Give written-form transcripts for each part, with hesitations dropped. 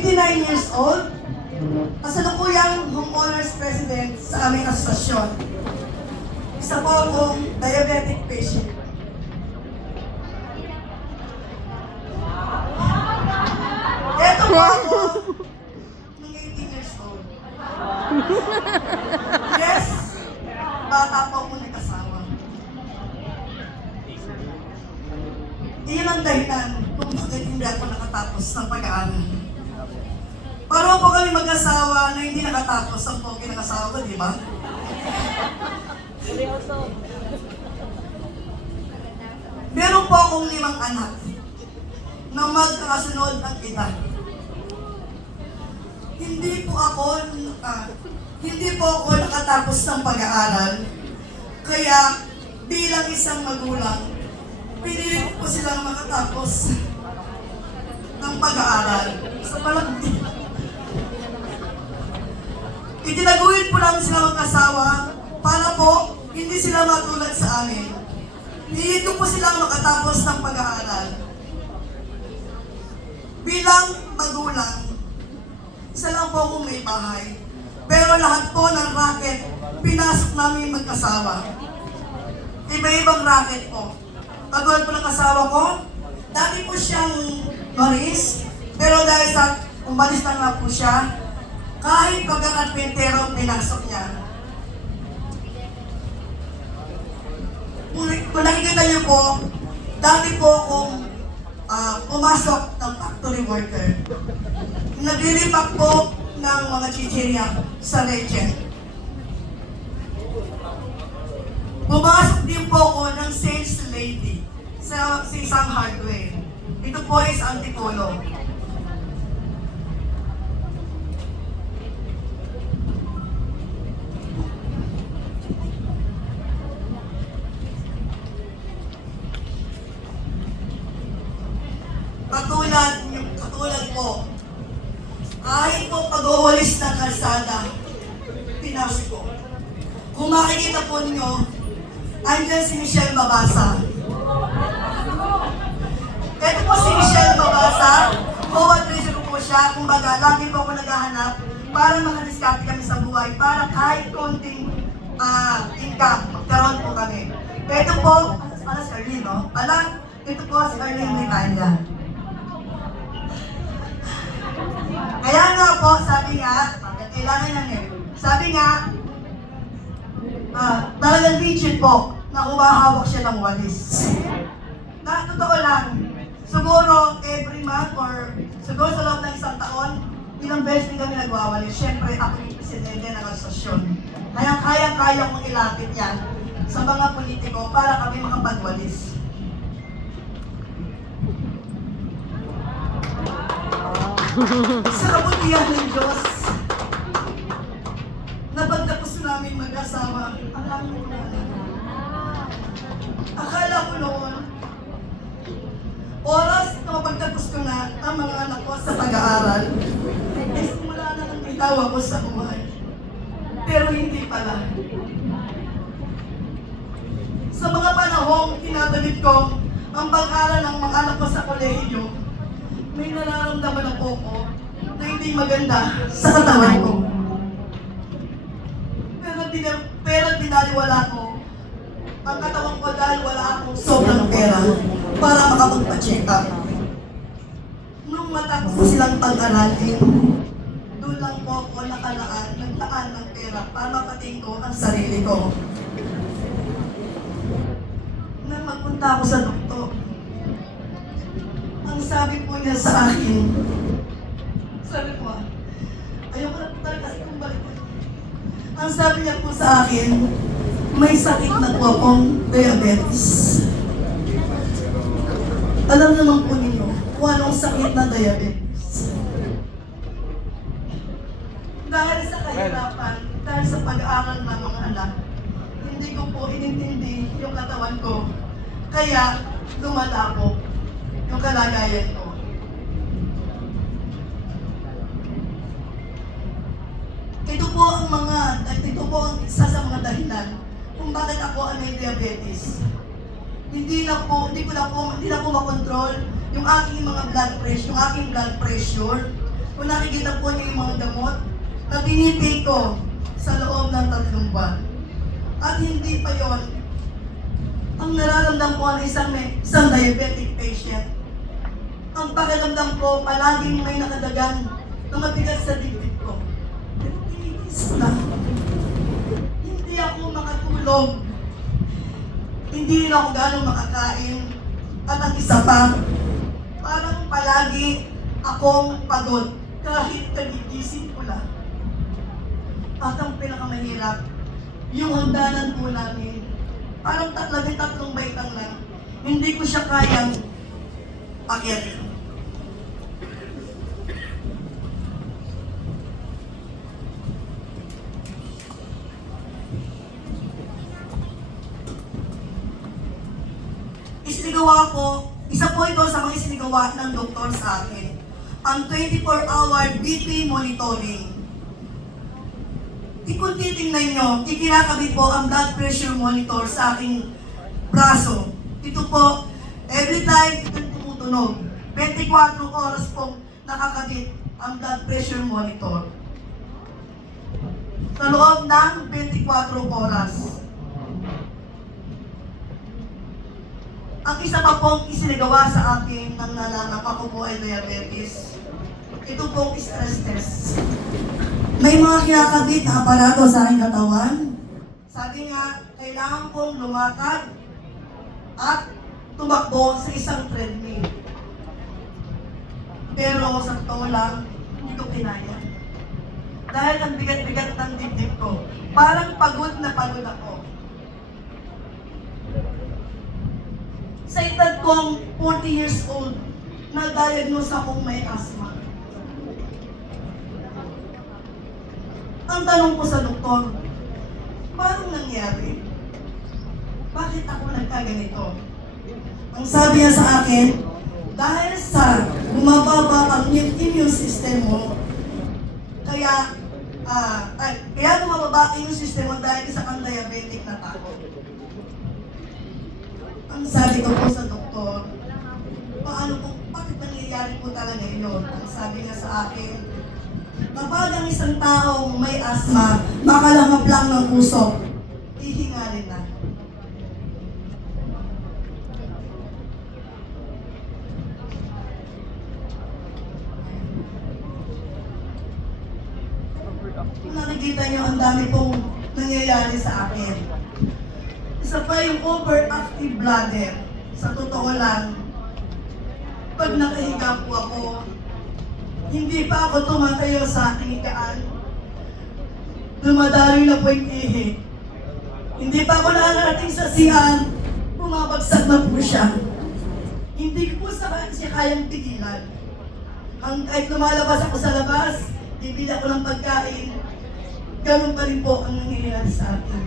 59 years old, kasalukuyang homeowners president sa aming asosasyon. Isa po akong diabetic patient. Ito po ako ng 18 years old. Yes, bata po ako nag-asawa. Iyon ang dahilan kung bakit hindi ako nakatapos ng pag-aaral. Pareho po kami mag-asawa na hindi nakatapos ang pogi ng asawa ko, di ba? Meron po akong 5 anak na magkakasunod ang edad. Hindi po ako nakatapos ng pag-aaral. Kaya bilang isang magulang, pinilit po silang makatapos ng pag-aaral. Sa palagay. Itinaguhin po namin sila mag-asawa para po hindi sila matulad sa amin. Nilit ko po silang makatapos ng pag-aaral. Bilang magulang, isa lang po akong may bahay. Pero lahat po ng racket, pinasok namin mag-asawa. Iba-ibang racket po. Katulad po ng asawa ko, dati po siyang Maris, pero dahil sa umalis na nga po siya, kahit pagkakarpentero, pinasok niya. Kung nakikita niyo po, dati po akong pumasok ng factory worker. Nag-repack po ng mga chichirya sa Regent. Pumasok din po ako ng sales lady sa isang hardware. Ito po is Antipolo. Katulad po, kahit po pag-uwalis ng kalsada, pinasok ko. Kung makikita po ninyo, andyan si Michelle Mabasa. Ito po si Michelle Mabasa, co-at treasure ko po siya, kumbaga lagi po ako naghahanap para makadiskarte kami sa buhay, para kahit konting income, magkaroon po kami. Ito po, si Arlene, no? Ito po si Arlene Ritanya. Kaya nga po, sabi nga, kailangan lang eh. Sabi nga, talagang legit po na humahawak siya ng walis. Totoo lang, siguro every month or siguro sa loob ng isang taon, ilang beses din kami nagwawalis. Siyempre, ako yung presidente ng asosasyon. Kaya kaya kong ilapit yan sa mga politiko para kami makapagwalis. Sa kabutihan ng Diyos, napagtapos namin mag-asawa, alam mo naman. Akala ko noon, oras na mapagtapos ko na ang mga anak ko sa pag-aaral, ay simula na ng bitawa ko sa buhay. Pero hindi pala. Sa mga panahong tinatagit ko ang pag-aaral ng mga anak ko sa kolehiyo, may nararamdaman na po ko na hindi maganda sa katawan ko. Pero binaliwala ko ang katawan ko dahil wala akong sobrang pera para makapagpa-check up. Nung matapos ko silang pag-aralin, doon lang po ako naglaan ng pera para mapating ko ang sarili ko. Nang magpunta ako sa doktor, ang sabi po niya sa akin, sabi ko, ayoko na po talaga kasi kung balik. Ang sabi niya po sa akin, may sakit na po akong diabetes. Alam naman po ninyo kung anong sakit na diabetes. Dahil sa kahirapan, dahil sa pag-aaral ng mga anak, hindi ko po inintindi yung katawan ko. Kaya lumala po yung kalagayan ko. Ito po ang isa sa mga dahilan kung bakit ako ay may diabetes. Hindi na po makontrol yung aking mga blood pressure, Kung nakikita po niyo yung mga gamot na tinipid ko sa loob ng 3 buwan. At hindi pa yon ang nararamdam ko ng isang diabetic patient. Ang pakiramdam ko, palaging may nakadagan na mabigat sa dibdib ko. Pero tinitis na. Hindi ako makatulog. Hindi rin ako gano'ng makakain. At ang isa pa, parang palagi akong pagod kahit kagigising ko lang. At ang pinakamahirap, yung hagdanan po namin, parang 13 baitang lang, hindi ko siya kayang akyatin. Isinigawa ko, isa po ito sa mga isinigawa ng doktor sa akin, ang 24-hour BP monitoring. Kung titingnan nyo, ikinakabit po ang blood pressure monitor sa aking braso. Ito po, every time ito tumutunog, 24 oras pong nakakabit ang blood pressure monitor. Sa loob ng 24 oras. Ang isa pa pong isinagawa sa akin nang nalaman ako po ay diabetes. Ito pong stress test. May mga kinakabit na aparato sa aking katawan. Sabi nga, kailangan kong lumakad at tumakbo sa isang treadmill. Pero sa totoo lang, hindi ko kinaya. Dahil ang bigat-bigat ng dibdib ko, parang pagod na pagod ako. Sa edad kong 40 years old, na-diagnose akong may asthma. Ang tanong ko sa doktor, paano nangyari? Bakit ako nagkaganito? Ang sabi niya sa akin, dahil sa bumababa ang immune system mo, kaya bumababa ang immune system mo dahil sa kang diabetic na tao. Ang sabi ko po sa doktor, bakit nangyayari po talaga yun? Ang sabi niya sa akin, kapag ang isang taong may asthma, makalangap lang ng usok, hihingalin na. Kung nakikita niyo, ang dami pong nangyayari sa akin. Isa pa yung overactive bladder. Sa totoo lang, pag nakahiga po ako, hindi pa ako tumatayo sa aking higaan. Dumadaloy na po yung ihi. Hindi pa ako nakarating sa CR, bumabagsak na po siya. Hindi ko po siya kayang pigilan. Kahit lumalabas ako sa labas, bibili ako ng pagkain, ganun pa rin po ang nangyayari sa akin.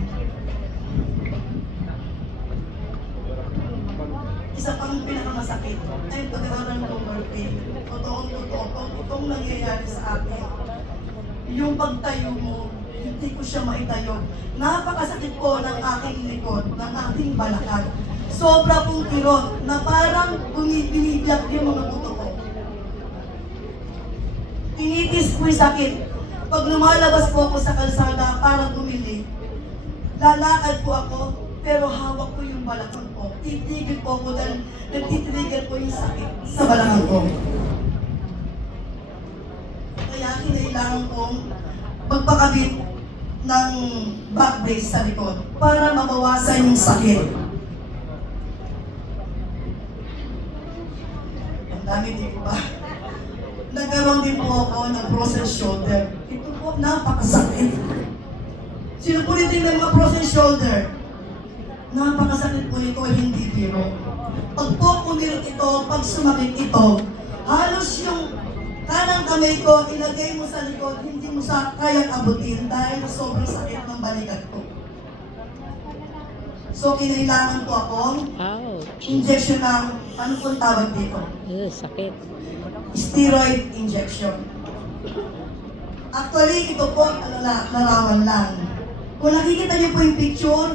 Isa pang pinakamasakit ay pagkakaroon ng lower pain. Totoong nangyayari sa akin. Yung pagtayo mo, hindi ko siya maitayo. Napakasakit po ng aking likod, ng aking balakad. Sobra pong kirot na parang binibiyak yung mga buto ko. Tinitis ko yung sakit. Pag lumalabas po ako sa kalsada para bumili, lalakad po ako, pero hawak ko yung balakang ko. Titigil po ako dahil nagtitrigger po yung sakit sa balakang ko. Kaya kinailangan kong magpakabit ng back brace sa likod para mabawasan yung sakit. Ang dami din po ba? Nagkaroon din po ako ng frozen shoulder. Ito po, napakasakit. Sino po rin din ng mga frozen shoulder? Napakasakit po ito, hindi biro. Pag po kumirit ito, pag sumakit ito, halos yung kanang kamay ko, ilagay mo sa likod, hindi mo sa kayang abutin dahil sobrang sakit ng balikat ko. So, kinailangan ko akong injection ng, ano pong tawag dito? Sakit. Steroid injection. Actually, ito po, larawan lang. Kung nakikita niyo po yung picture,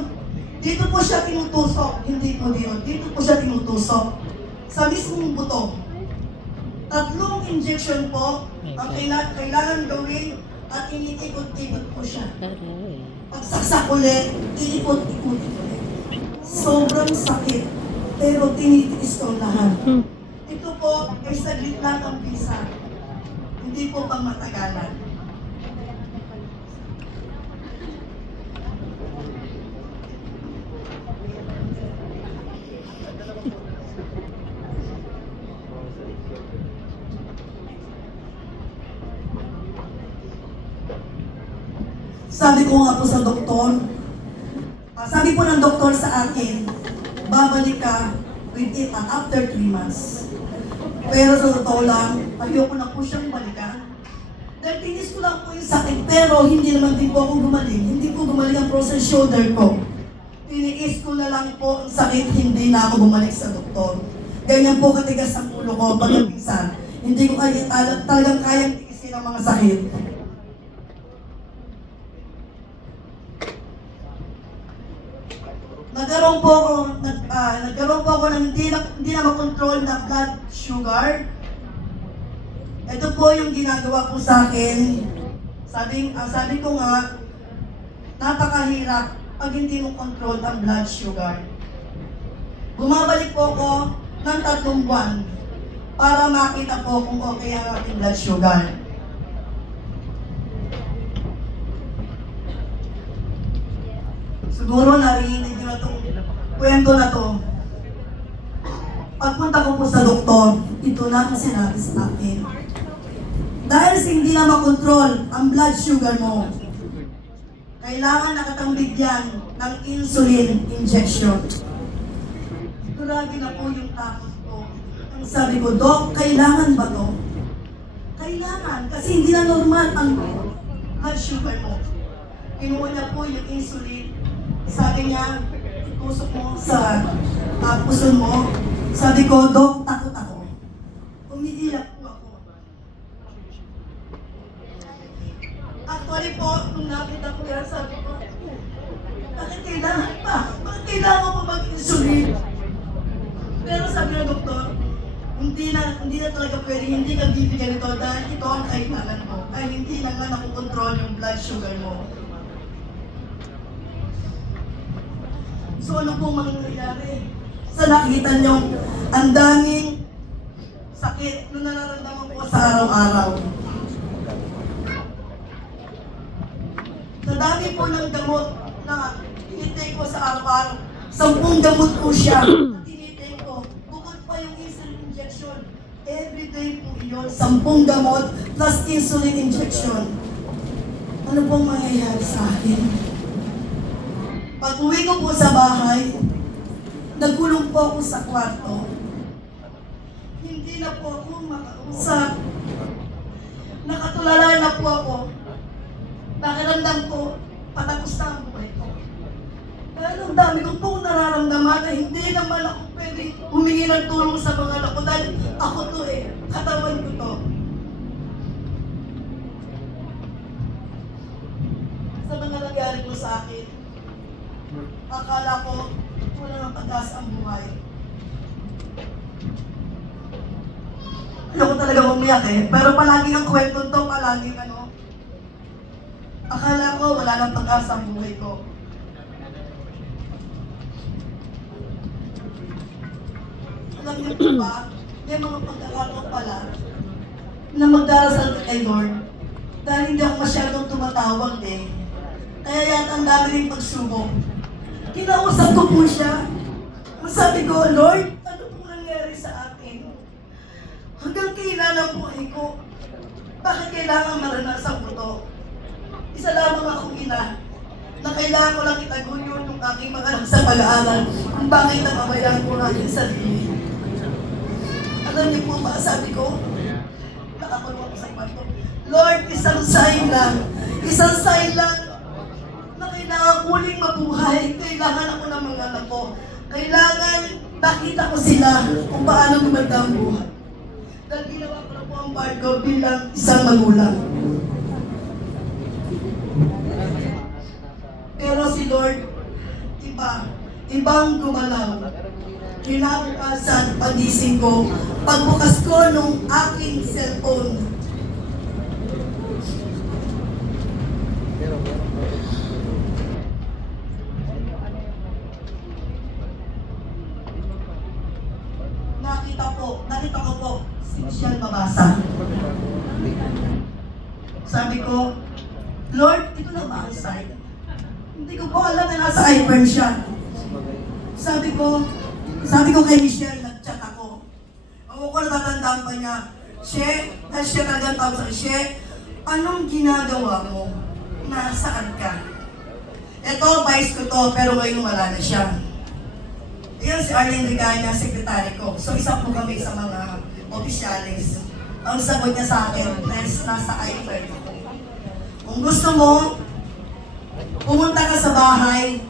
dito po siya tinutusok, hindi po dito. Dito po siya tinutusok. Sa mismong buto. Tatlong injection po ang kailangan gawin at iniikot-ikot po siya. Pagsaksak ulit, iikot-ikot ulit. Sobrang sakit, pero tinitiis ko lahat. Ito po ay saglit lang ang visa. Hindi po pang matagalan. Sabi ko nga po sa doktor, sabi po ng doktor sa akin, babalik ka after 3 months. Pero sa totoo lang, ayoko na po siyang balikan. Dahil tinis ko lang po yung sakit, pero hindi naman din po ako gumaling. Hindi po gumaling ang frozen shoulder ko. Tiniis ko na lang po ang sakit, hindi na ako bumalik sa doktor. Ganyan po katigas ang ulo ko pagkapisan. Hindi ko talagang kayang tiisin ang mga sakit. Nagkaroon po ako ng hindi na makontrol na blood sugar. Ito po yung ginagawa ko sa akin. Sabi ko nga, napakahirap pag hindi mo control ang blood sugar. Bumabalik po ako ng 3 buwan para makita po kung okay ang ating blood sugar. Siguro narinig nyo na itong kwento na to. Pagpunta ko po sa doktor, ito na ang sinabi sa akin. Dahil hindi na makontrol ang blood sugar mo, kailangan nakatambig yan ng insulin injection. Grabe na po yung takot ko. Ang sabi ko, Dok, kailangan ba to? Kailangan, kasi hindi na normal ang blood sugar mo. Kinuha niya po yung insulin. Sabi niya, itusok mo sa puso mo. Sabi ko, Dok, takot ako. Umiiyak po ako. Actually po, nung nakita ko yan, sabi ko, bakit kailangan pa? Bakit kailangan mo mag-insulin? Pero sabi ng doktor, hindi na talaga pwede, hindi ka bibigyan ito dahil ito ang kailangan mo. Ay hindi na nga nakukontrol yung blood sugar mo. So ano pong mangyayari? Sa nakita niyo, ang daming sakit na nararamdaman ko sa araw-araw. Sa dami po ng gamot na tinitake ko sa araw-araw, 10 gamot po siya na tinitake ko. Bukod pa yung insulin injection. Everyday po yun, 10 gamot plus insulin injection. Ano pong mangyayari sa akin? Pag uwi ko po sa bahay, nagkulong po ako sa kwarto. Hindi na po ako makausap. Nakatulala na po ako. Nakiramdam ko, patapos na ang buhay ko. Dahil ang dami ko pong nararamdaman na hindi naman ako pwedeng humingi ng tulong sa mga anak ko dahil ako to katawan ko to. Sa mga nangyari po sa akin, akala ko wala nang pag-asa ang buhay. Ayoko talaga umiyak pero palagi ang kwento to, palagi akala ko wala nang pag-asa ang buhay ko. Alam niyo po ba, may mga pagkakataon pala na magdarasal ka kay Lord dahil hindi ako masyadong tumatawag kaya yata ang dami rin pagsubok. Kinausap ko po siya. Sabi ko, Lord, ano po nangyari sa atin? Hanggang kailan ang buhay ko? Bakit kailangan maranasan ko to? Isa lamang akong ina na kailangan ko lang itaguyod yung aking mga anak sa pag-aaral kung bakit napabayaan ko ang aking sarili. Alam niyo po ba, sabi ko, nakakulong ako sa kwarto. Lord, isang sign lang na kailangan kuling mabuhay. Kailangan ako ng mga anak ko. Kailangan nakita ko sila kung paano gumanda ang buhay. Dahil ginawa ko na po ang part ko bilang isang magulang. Pero si Lord, ibang gumalaw. Kinabukasan, pagising ko, pagbukas ko nung aking cellphone, nakita ko po, si Michelle Mabasa. Sabi ko, Lord, ito na ba ang sign? Hindi ko po alam na nasa iPhone siya. Sabi ko kay Michelle, nag-chat ako. Ako ko natatandaan pa niya, dahil siya talagang tawag sa She, anong ginagawa mo? Nasaan ka? Ito, vice ko to, pero ngayon wala na siya. Yan si Arlene Ricana, sekretary ko. So isa po kami sa mga opisyalis. Ang sagot niya sa akin, nasa iPhone. Kung gusto mo, pumunta ka sa bahay,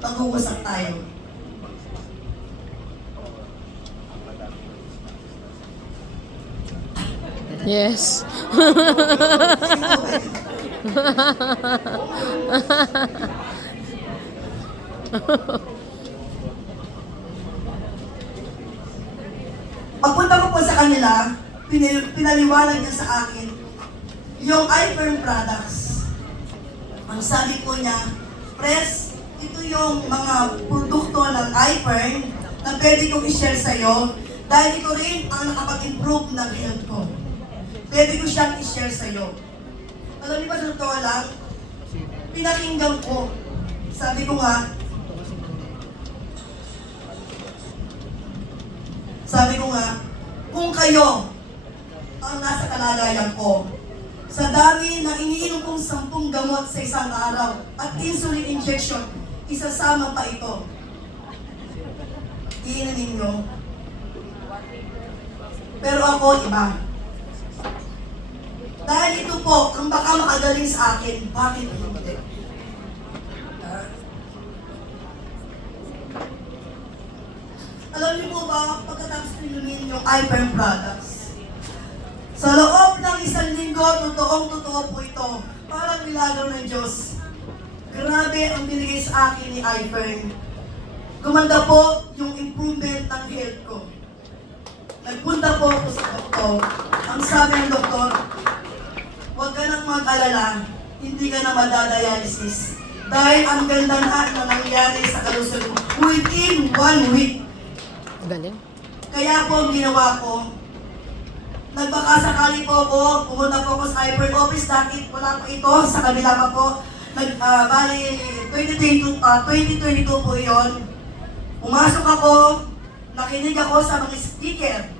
mag-uusap tayo. Yes. Pagpunta ko po sa kanila, pinaliwanag niya sa akin yung iFirm products. Ang sabi po niya, Pres, ito yung mga produkto ng iFirm na pwede kong i-share sa'yo dahil ito rin ang nakapag-improve ng health ko. Pwede ko siyang i-share sa'yo. Alam niyo ba sa totoo lang, pinakinggan ko. Sabi ko nga, kung kayo ang nasa kalagayan ko, sa dami ng iniinom kong 10 gamot sa isang araw at insulin injection, isasama pa ito. Iinumin nyo. Pero ako, iba. Dahil ito po, ang baka makagaling sa akin, bakit hindi? Alam niyo po ba, pagkatapos inumin yung iFirm products, sa loob ng 1 linggo, totoong-totoo po ito. Parang milagro ng Diyos. Grabe ang binigay sa akin ni iFirm. Gumanda po yung improvement ng health ko. Nagpunta po ako sa doktor. Ang sabi ng doktor, huwag ka nang mag-alala, hindi ka na madadialysis. Dahil ang ganda na nangyari sa kalusugan within 1 week. Galing. Kaya po ang ginawa ko, nagbakasakali po ako, pumunta po ako sa iFirm office dahil wala po ito, sa kabila pa po. Bali, 2022 po yun. Pumasok ako, nakinig ako sa mga speaker.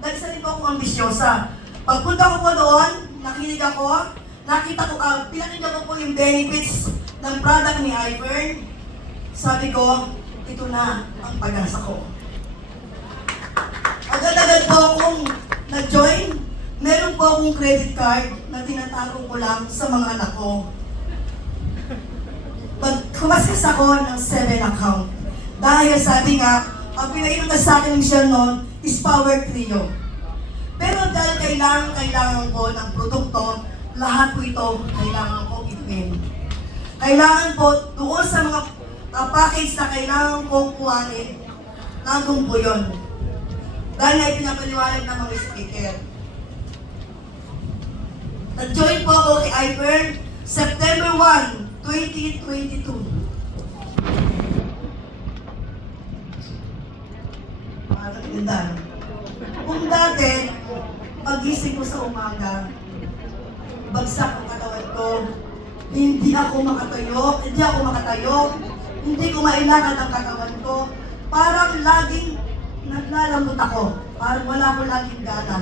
Dahil isa rin po akong ambisyosa. Pagpunta ko po doon, nakinig ako, pinakinggan ko po yung benefits ng product ni iFirm. Sabi ko, ito na ang pag-asa ko. Agad-agad po akong nag-join. Meron po akong credit card na tinatago ko lang sa mga anak ko. Kumaskas ako ng 7 account. Dahil sabi nga, ang pinainom na sa akin ng Michelle noon is Power Trio. Pero dahil kailangan ko ng produkto, lahat po ito kailangan ko i-win. Kailangan po doon sa mga package na kailangan kong kuhanin, nandun po yun. Dahil ay pinapaliwanag ng mga speaker. Nag-join po ako kay iFirm September 1, 2022. Parang ganda. Kung dati, pagising ko sa umaga, bagsak ang katawan ko, hindi ako makatayo, hindi ko mailakad ang katawan ko, parang laging naglalambot ako, parang wala ko laging gana.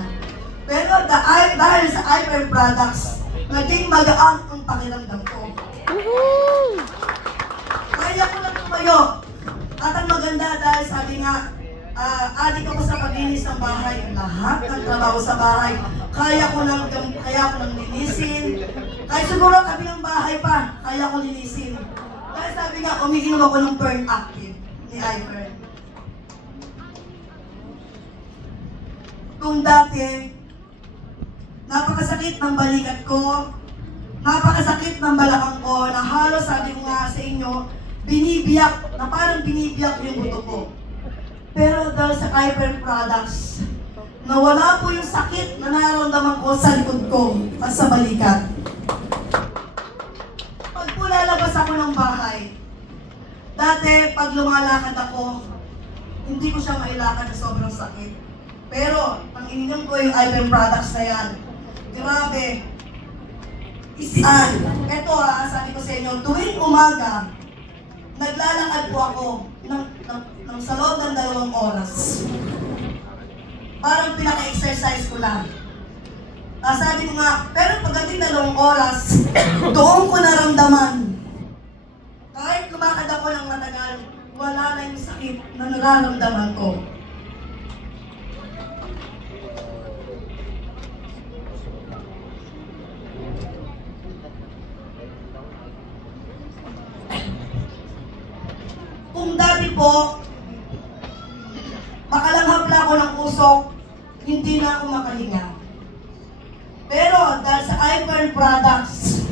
Pero dahil sa iFirm products, naging magaan ang pakiramdam ko. Kaya ko lang tumayo. At ang maganda dahil sabi nga, adik ako sa paglinis ng bahay. Lahat ng trabaho sa bahay, kaya ko lang linisin. Kahit siguro kami ng bahay pa, kaya ko linisin. Dahil sabi nga, umiinom ako ng Burn Active ni iFirm. Kung dati, napakasakit ng balikat ko, napakasakit ng balakang ko, na halos sabi ko nga sa inyo, na parang binibiyak yung buto ko. Pero dahil sa Hyper Products, nawala po yung sakit na nararamdaman ko sa likod ko at sa balikat. Pag po lalabas ako ng bahay, dati pag lumalakad ako, hindi ko siya mailakad sa sobrang sakit. Pero, ang ininom ko yung Hyper Products na yan. Grabe. Ito sabi ko sa inyo, tuwing umaga, naglalakad po ako ng sa loob ng 2 oras. Parang pinaka-exercise ko lang. Sabi ko nga, pero pagdating 2 oras, doon ko naramdaman. Kahit lumakad ako ng matagal, wala na yung sakit na nararamdaman ko. Kung dati po, makalanghap ako ng usok, hindi na ako makahinga. Pero dahil sa Hyper Products,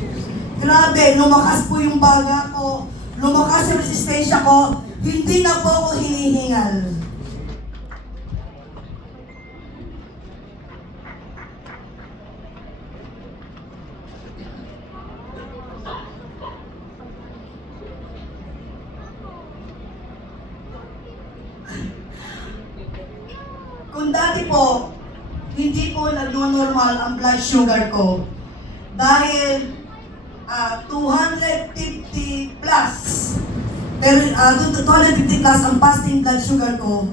grabe, lumakas po yung baga ko, lumakas yung resistensya ko, hindi na po ako hinihingal. Kung dati po, hindi po nagno-normal ang blood sugar ko dahil 250 plus. Pero 250 plus ang fasting blood sugar ko.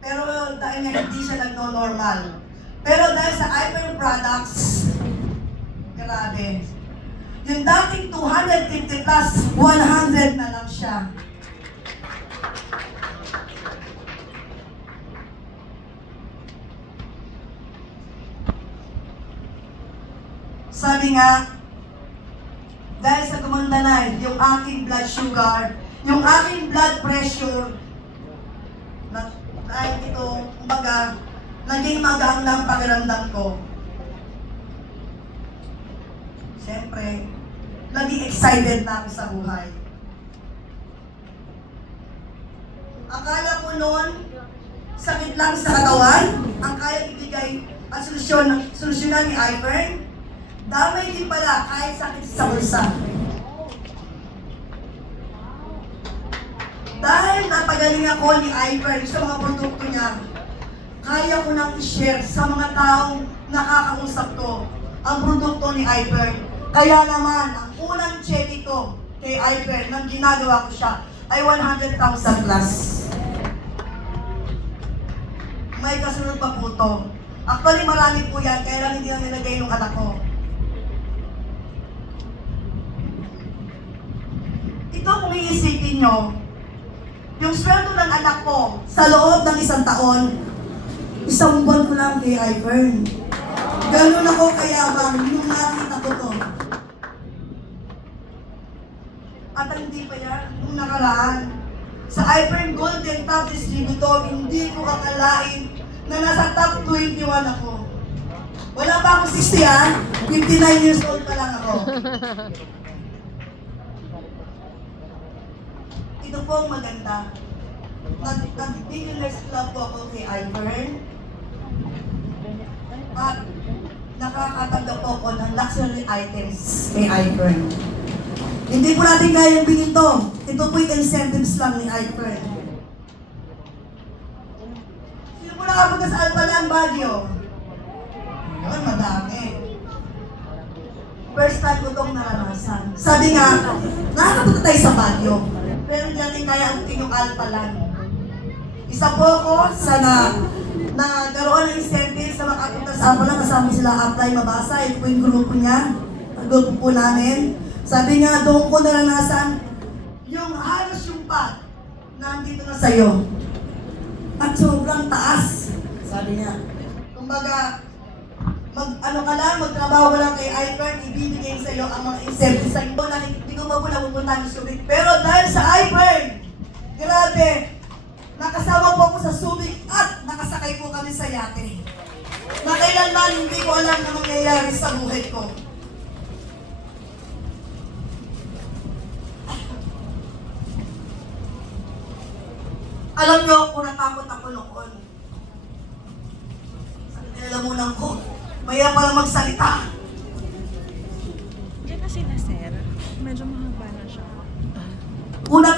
Pero dahil nga hindi siya nagno-normal. Pero dahil sa Hyper Products, grabe. Yung dating 250 plus, 100 na lang siya. Sabi nga, dahil sa gumanda na yung aking blood sugar, yung aking blood pressure, dahil ito, kumbaga, naging magaan lang pakiramdam ko. Siyempre, naging excited na ako sa buhay. Akala ko noon, sakit lang sa katawan, ang kaya ibigay at solusyonan ni Hyper. Damay din pala kahit sakit sa bulsa. Dahil napagaling ako ni Hyper sa mga produkto niya, kaya ko nang i-share sa mga taong nakakausap ko ang produkto ni Hyper. Kaya naman, ang unang check ko kay Hyper nang ginagawa ko siya ay 100,000 plus. May kasunod pa po to. Actually, marami po yan, kaya lang hindi na nilagay yung anak ko. Ito kung iisipin nyo, yung sweldo ng anak ko sa loob ng 1 taon, 1 buwan ko lang kay Hyper. Ganun ako kayabang nung nakita ko to. At hindi pa yan, nung nakaraan, sa Hyper Golden Top Distributor, hindi ko akalain na nasa top 21 ako. Wala pa akong 60 59 years old pa lang ako. Ito po ang maganda. Nag-billionaires club po ako kay Hyper. At nakakatanggap po ako ng luxury items kay Hyper. Hindi po natin kayang bilhin to. Ito po yung incentives lang ni Hyper. Sino po nakapunta sa Alpalan, Baguio? Yun, madami. First time ko itong naranasan. Sabi nga, nakakapunta tayo sa Baguio. Pero hindi natin kaya abutin yung Alpalan. Isa po ako sa nagkaroon ng incentive sa makapunta sa Alpalan. Kasama sila Apply Mabasa. Ito po yung grupo niya. Grupo po namin. Sabi nga, doon ko naranasan yung halos yung pad na nandito na sa'yo. At sobrang taas. Sabi niya. Kumbaga, magtrabaho ka lang kay Hyper, ibibigay sa'yo ang mga incentives sa'yo. Hindi ko pa po napupunta ng Subic. Pero dahil sa Hyper, grabe, nakasama po ako sa Subic at nakasakay po kami sa yate. Na kailanman hindi ko alam na mangyayari sa buhay ko. Alam niyo, kung natatakot ako noon. Sa nilalamunan ko, mahirap pala magsalita. Diyan na sila, sir. Medyo mahaba na siya. Una